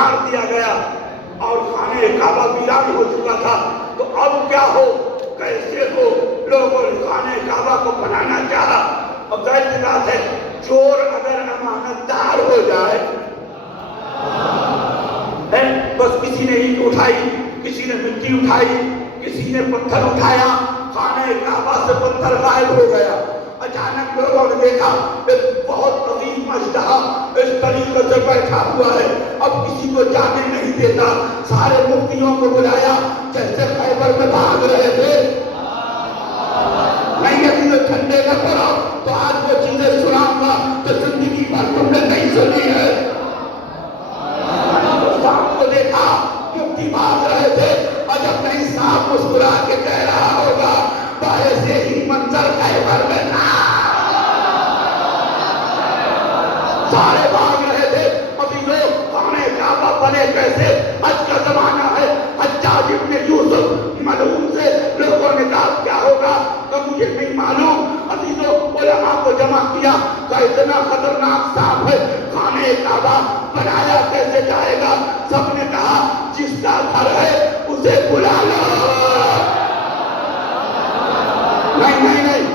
مار دیا گیا اور خانہ کعبہ ویران ہو چکا تھا، تو اب کیا ہو، کیسے ہو؟ لوگوں نے خانہ کعبہ کو بنانا چاہا۔ اور ظاہر سی بات ہے، چور اگر امانت دار ہو جائے، بس کسی نے اینٹ اٹھائی، کسی نے مٹی اٹھائی، کسی نے پتھر اٹھایا، خانہ کعبہ سے پتھر غائب ہو گیا۔ اچانک لوگوں نے دیکھا ایک بہت عظیم اژدہا اس طریقے سے بیٹھا ہوا ہے، اب کسی کو جانے نہیں دیتا۔ سارے مفتیوں کو بلایا، جیسے خیبر میں بھاگ رہے تھے، نہیں ابھی تو ٹھنڈے نہ پڑو تو آج وہ چیزیں سناؤں گا تو زندگی بھر تم نے نہیں سنی ہے۔ شام کو دیکھا مفتی بھاگ رہے تھے، اور جب نہیں صاحب مسکرا کے کہہ رہا ہوگا باعث ہی منظر خیبر میں تھا، سارے بھاگ رہے تھے۔ ابھی لوگ خانہ کعبہ بنے کیسے؟ حج کا زمانہ ہے، حجاج ابن یوسف ملعون سے لوگوں نے کہا کیا ہوگا، تو مجھے نہیں معلوم۔ عزیزوں علماء کو جمع کیا کہ اتنا خطرناک سانپ ہے، خانہ کعبہ بنایا کیسے جائے گا؟ سب نے کہا جس کا گھر ہے اسے بلا لو۔ نہیں نہیں نہیں،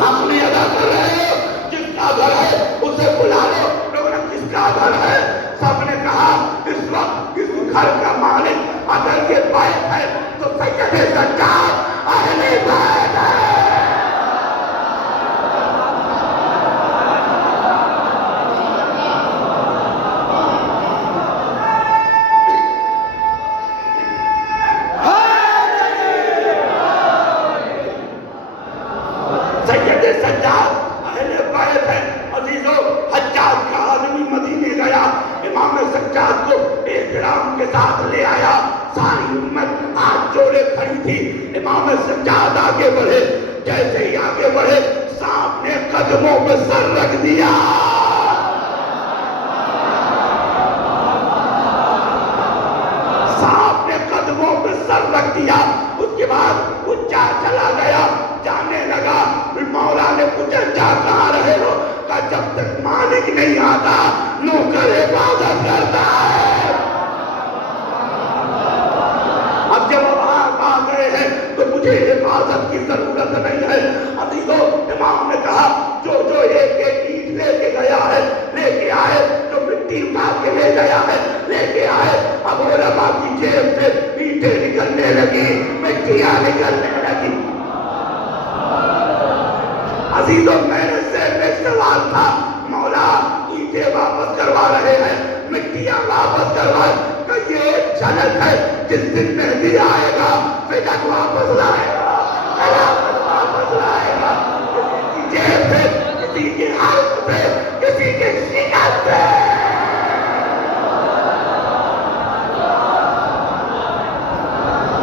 ہم نہیں ادا کر رہے ہو، جس کا گھر ہے اسے بلا لو۔ لوگوں نے کس کا گھر ہے؟ سب نے کہا اس وقت اس گھر کا مالک اگر یہ بیت ہے تو سید سجاد اہل بیت ہے۔ سید سجاد اہل بیت ہے۔ عزیزو حجاج کا آدمی مدینے گیا، امام سجاد کو احترام کے ساتھ لے آیا، ساری امت ہاتھ جوڑے کھڑی تھی۔ امام سجاد آگے بڑھے، جیسے ہی آگے بڑھے سانپ نے قدموں پہ سر رکھ دیا۔ سانپ نے قدموں پہ سر رکھ دیا، اس کے بعد وہ چلا گیا، جانے لگا۔ مولا نے پوچھا جا کہاں رہے ہو؟ کہا جب تک مالک نہیں آتا نوکر حفاظت کرتا ہے۔ اب جب آپ آ گئے ہیں تو مجھے حفاظت کی ضرورت نہیں ہے۔ عزیزو امام نے کہا جو جو ایک ایک اینٹ لے کے گیا ہے لے کے آئے، جو مٹی اٹھا کے لے گیا ہے لے کے آئے۔ اب علماء کی جیب سے اینٹیں نکلنے لگی، مٹیاں نکلنے لگی۔ عزیزو میرے ذہن میں سوال تھا، مولا اینٹیں واپس کروا رہے ہیں، مٹیاں واپس کروائے، کہ یہ ایک جھلک ہے جس دن مہدی آئے گا فدق واپس لائے گا۔